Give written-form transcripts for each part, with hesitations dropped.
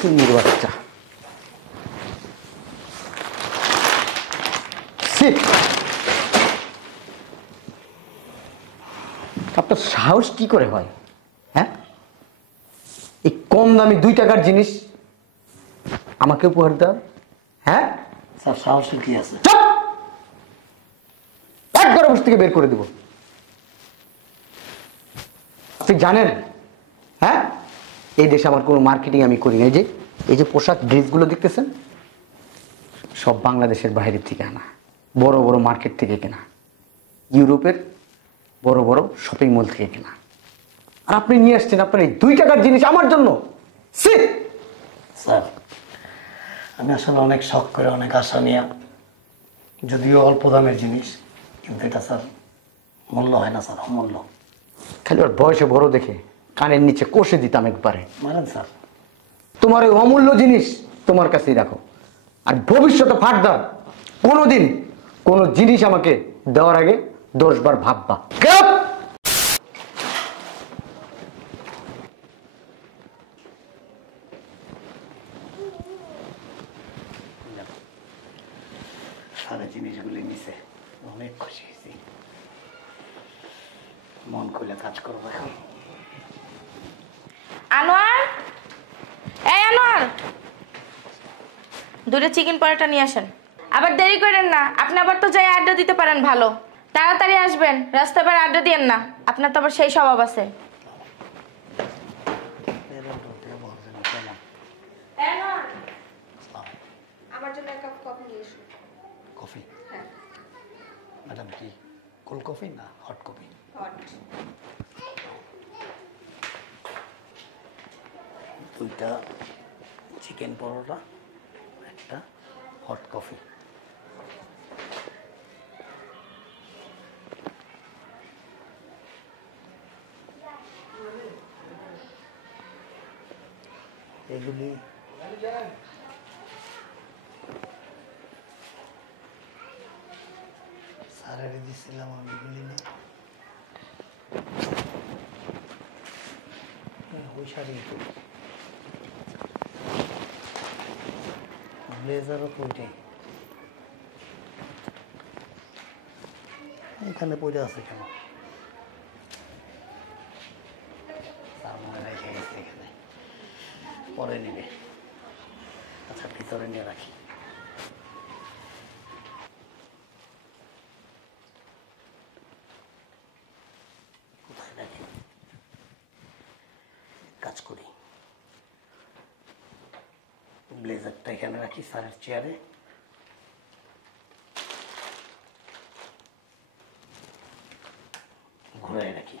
কুমির বাচ্চা। আপনার সাহস কি করে হয়? হ্যাঁ, এই কম দামি 2 টাকার জিনিস আমাকে উপহার দাও? হ্যাঁ স্যার সাহস কি আছে? একবার অফিস থেকে বের করে দেব। আপনি জানেন, হ্যাঁ, এই দেশে আমার কোনো মার্কেটিং আমি করি না। এই যে পোশাক ড্রেসগুলো দেখতেছেন, সব বাংলাদেশের বাইরের থেকে আনা, বড় বড় মার্কেট থেকে কেনা, ইউরোপের বড় বড় শপিং মল থেকে কেনা। আর আপনি নিয়ে আসছেন আপনার এই 2 টাকার জিনিস আমার জন্য। স্যার আমি আসলে অনেক শখ করে, অনেক আশা নিয়ে, যদিও অল্প দামের জিনিস, কিন্তু এটা স্যার মূল্য হয় না স্যার, অমূল্য। খালি ওর বয়সে বড় দেখে কানের নিচে কষে দিতাম একবারে। মানেন স্যার? তোমার ওই অমূল্য জিনিস তোমার কাছেই রাখো, আর ভবিষ্যতে ফাটদার কোনোদিন কোনো জিনিস আমাকে দেওয়ার আগে 10 বার ভাববা। সারা জিনিসগুলি নিচে অনেক খুশি হয়েছি, মন খুলে কাজ করবো এখন। আনোয়ার, এই আনোয়ার, 2টা চিকেন পরোটা নিয়ে আসেন। আবার দেরি করেন না, আপনি আবার তো যাই আড্ডা দিতে পারেন। ভালো তাড়াতাড়ি আসবেন, রাস্তায় আবার আড্ডা দিয়েন না, আপনার তো আবার সেই স্বভাব আছে। আমার জন্য 1 কাপ কফি নিয়ে এসো। কফি? হ্যাঁ। ম্যাডাম কি কোল্ড কফি না হট কফি? হট। 2টা চিকেন পরোটা, 1টা হট কফি। এগুলি স্যারের দিয়েছিলাম আমি, এগুলি না ওই শাড়ি, ব্লেজারও ওইটাই এখানে পড়ে আছে কেন? স্যার মনে রেখে গেছে এখানে, পরে নিবে। আচ্ছা ভিতরে নিয়ে রাখি। কোথায় রাখি? কাজ করি, ব্লেজারটা এখানে রাখি স্যারের চেয়ারে। ঘুরাই রাখি।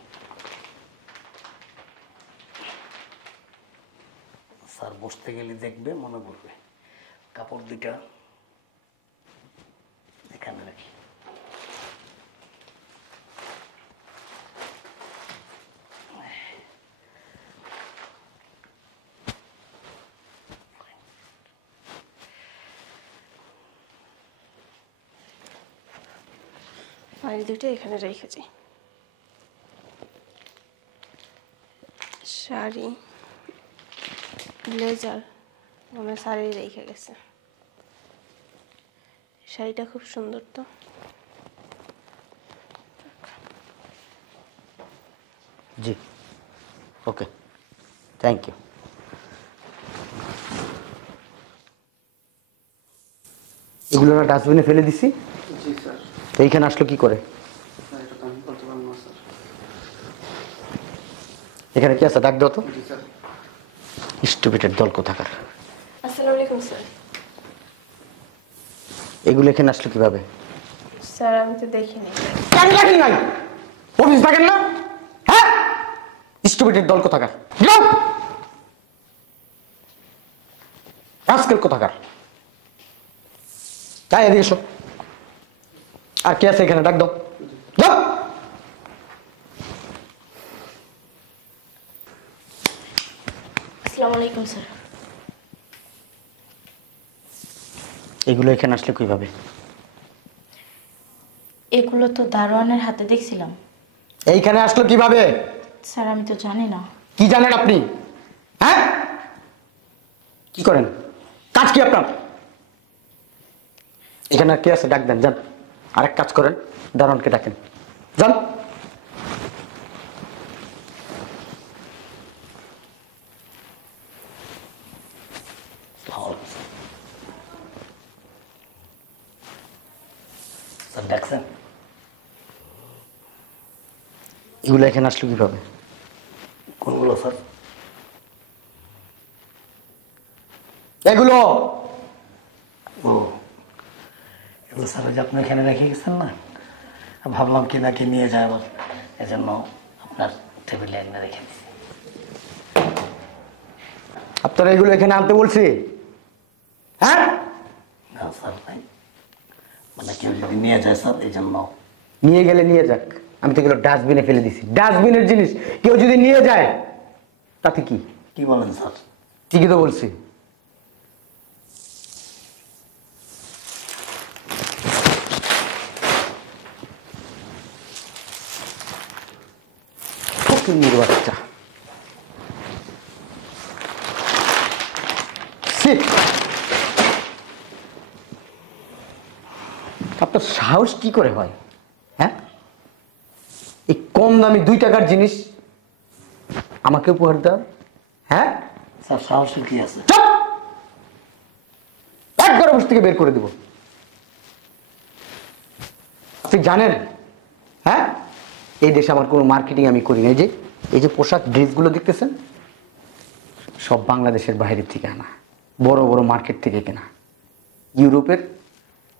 স্যার বসতে গেলে দেখবে, মনে পড়বে। কাপড় 2টা এখানে রাখি। ফাইল 2টা এখানে রেখেছি। শাড়ি, ব্লেজার আমার শাড়ি রেখে গেছে। শাড়িটা খুব সুন্দর তো। জি, ওকে, থ্যাংক ইউ। এগুলো না ডাস্টবিনে ফেলে দিছি? জি স্যার। এইখানে আসলো কি করে? স্যার এটা তো আমি বলতে পারবো না স্যার। এখানে কি আছে? ডাক দাও তো। জি স্যার। স্টুপিডের দল কোথাকার। আসসালামু আলাইকুম স্যার। এগুলো এখানে আসলো কিভাবে? স্যার আমি তো দেখিনি। কেন দেখেন নাই? অফিস থাকেন না? হ্যাঁ, স্টুপিডের দল কোথাকার। যাও, আজকের কোথাকার। তাই এদিকে এসো। আর কে আছে এখানে? ডাক দাও। যাও। আসসালামু আলাইকুম স্যার। এগুলো এখানে আসলে কিভাবে? এগুলো তো দারোয়ানের হাতে দেখছিলাম। এইখানে আসলো কিভাবে? স্যার আমি তো জানি না। কি জানেন আপনি? হ্যাঁ, কি করেন? কাজ কি আপনার? এখানে আর কে আছে? ডাক দেন, যান। আরেক কাজ করেন, দারোয়ানকে ডাকেন, যান। স্যার দেখছেন? এগুলো এখানে আসলো কিভাবে? কোনগুলো স্যার? এগুলো ও, এগুলো স্যার ওই যে আপনি এখানে রেখে গেছেন না, ভাবলাম কি নাকি নিয়ে যায় আবার, এজন্য আপনার টেবিলে এনে রেখে দিচ্ছি। আপনারা এগুলো এখানে আনতে বলছি? হ্যাঁ, না স্যার ভাই, মানে কেউ যদি নিয়ে যায় স্যার এই জন্য। নিয়ে গেলে নিয়ে যাক, আমি তো এগুলো ডাস্টবিনে ফেলে দিছি। ডাস্টবিনের জিনিস কেউ যদি নিয়ে যায় তাতে কি? কি বলেন স্যার? ঠিকই তো বলছি। ফকিন্নির বাচ্চা। ছি! আপনার সাহস কি করে হয়? হ্যাঁ, এই কম দামি 2 টাকার জিনিস আমাকে উপহার দেওয়ার? হ্যাঁ, স্যার সাহসের কি আছে? চুপ! একবার অফিস থেকে বের করে দেব। আপনি জানেন, হ্যাঁ, এই দেশে আমার কোনো মার্কেটিং আমি করি না। এই যে পোশাক ড্রেসগুলো দেখতেছেন, সব বাংলাদেশের বাইরের থেকে আনা, বড় বড় মার্কেট থেকে কেনা, ইউরোপের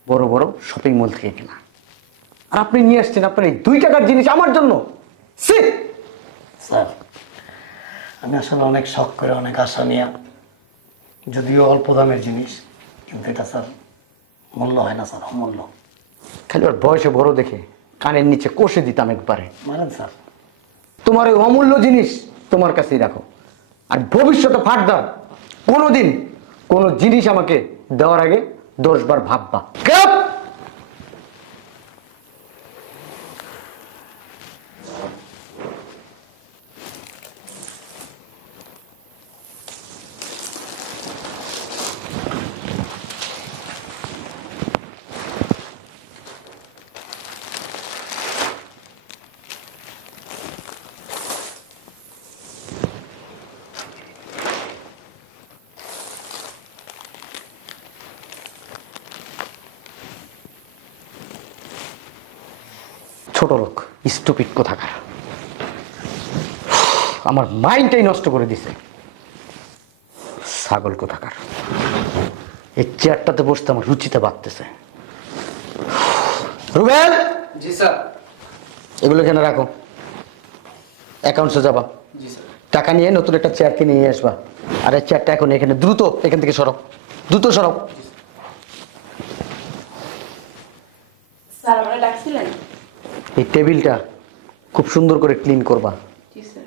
বড় বড় শপিং মল থেকে কেনা। আর আপনি নিয়ে আসছেন আপনার এই 2 টাকার জিনিস আমার জন্য? ছি! স্যার আমি আসলে অনেক শখ করে অনেক আশা নিয়ে, যদিও অল্প দামের জিনিস, কিন্তু এটা স্যার মূল্য হয় না স্যার, অমূল্য। খালি ওর বয়সে বড় দেখে কানের নিচে কষে দিতাম একবারে। মানেন স্যার? তোমার ওই অমূল্য জিনিস তোমার কাছেই রাখো, আর ভবিষ্যতে ফাটদার কোনোদিন কোনো জিনিস আমাকে দেওয়ার আগে 10 বার ভাববা। কেউ ছোট লোক, স্টুপিড কোথাকার, আমার মাইন্ডটাই নষ্ট করে দিছে। ছাগল কোথাকার। এই চেয়ারটাতে বসতে আমার রুচিতে বাড়তেছে। রুবেল, জি স্যার। এগুলো এখানে রাখো, অ্যাকাউন্টসে যাবা, জি স্যার। টাকা নিয়ে নতুন একটা চেয়ার কিনে নিয়ে আসবা। আর এই চেয়ারটা এখন এখানে দ্রুত এখান থেকে সরাও, দ্রুত সরাও। স্যার আমরা ডাকছিলেন? এই টেবিলটা খুব সুন্দর করে ক্লিন করবা। জি স্যার।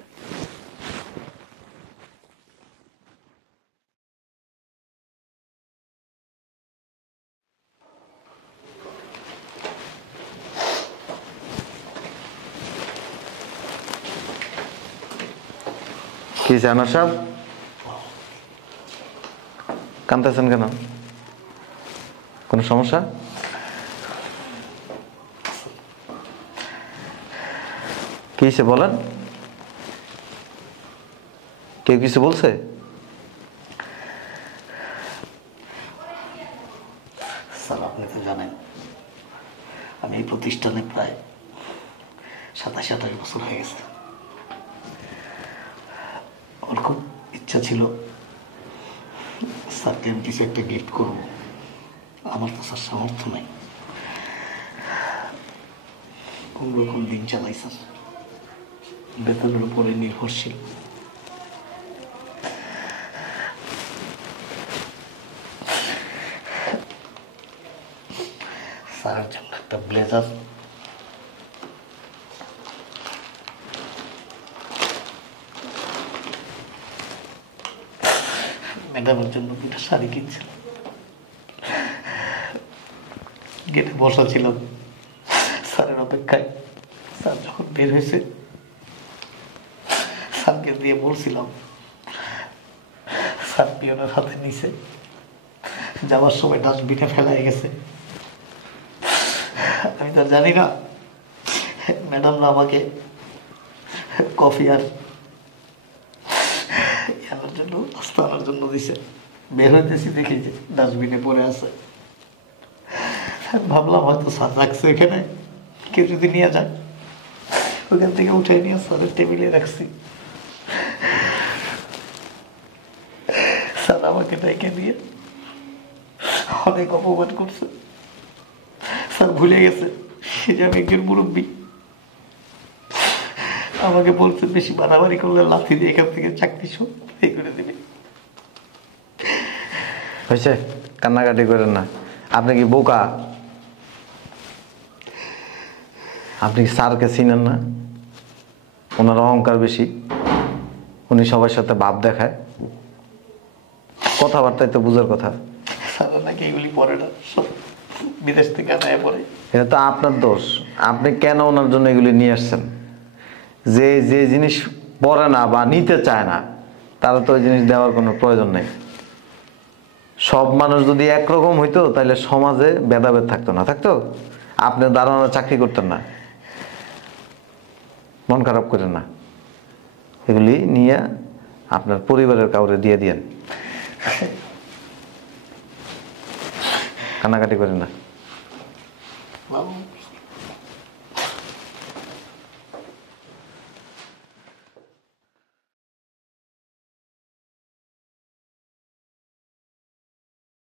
কি জানো সাহেব, কাঁদতেছেন কেন? কোনো সমস্যা? কি হয়েছে বলেন? কেউ কিছু বলছে? স্যার আপনি তো জানেন আমি এই প্রতিষ্ঠানে প্রায় 27-28 বছর হয়ে গেছে। আমার খুব ইচ্ছা ছিল স্যারকে আমি কিছু একটা গিফট করব, আমার তো স্যার সামর্থ্য নেই। কোন রকম দিন চালাই স্যার, বেতনের উপরে নির্ভরশীল। স্যারের জন্য একটা ব্লেজার, ম্যাডামের জন্য 2টা শাড়ি কিনছিলাম। গেটে বসা ছিলাম স্যারের অপেক্ষায়। স্যার যখন বের হয়েছে স্যারকে দিয়ে বলছিলাম, স্যার পিয়নের হাতে নিছে, যাওয়ার সময় ডাস্টবিনে ফেলাই গেছে। আমি তো আর জানি না ম্যাডামরা আমাকে কফি আর আনার জন্য, নাস্তা আনার জন্য দিছে। বের হইতেছি দেখি যে ডাস্টবিনে পড়ে আছে। ভাবলাম হয়তো স্যার রাখছে এখানে, কেউ যদি নিয়ে যায়। ওখান থেকে উঠে নিয়ে স্যারের টেবিলে রাখছি। স্যার আমাকে ডেকে নিয়ে অনেক অপমান করছে। স্যার ভুলে গেছে যে আমি একজন মুরব্বী। আমাকে বলছে বেশি বাড়াবাড়ি করলে লাথি দিয়ে এখান থেকে চাকরি সব এই করে দিবি। হয়েছে, কান্নাকাটি করেন না। আপনি কি বোকা? আপনি কি স্যারকে চিনেন না? ওনার অহংকার বেশি, উনি সবার সাথে ভাব দেখায়, কথাবার্তায় তো বুঝার কথা। স্যার নাকি এগুলি পড়ে না, সব বিদেশ থেকে আনায় পড়ে। এটা তো আপনার দোষ। আপনি কেন ওনার জন্য এগুলি নিয়ে আসছেন? যে যে জিনিস পড়ে না বা নিতে চায় না, তারা তো ওই জিনিস দেওয়ার কোনো প্রয়োজন নেই। সব মানুষ যদি একরকম হইতো তাহলে সমাজে ভেদাভেদ থাকতো না, থাকতো? আপনি দাঁড়ানো চাকরি করতেন না। মন খারাপ করেন না, এগুলি নিয়ে আপনার পরিবারের কাউরে দিয়ে দিয়েন। কান্নাকাটি করেন না। বাবু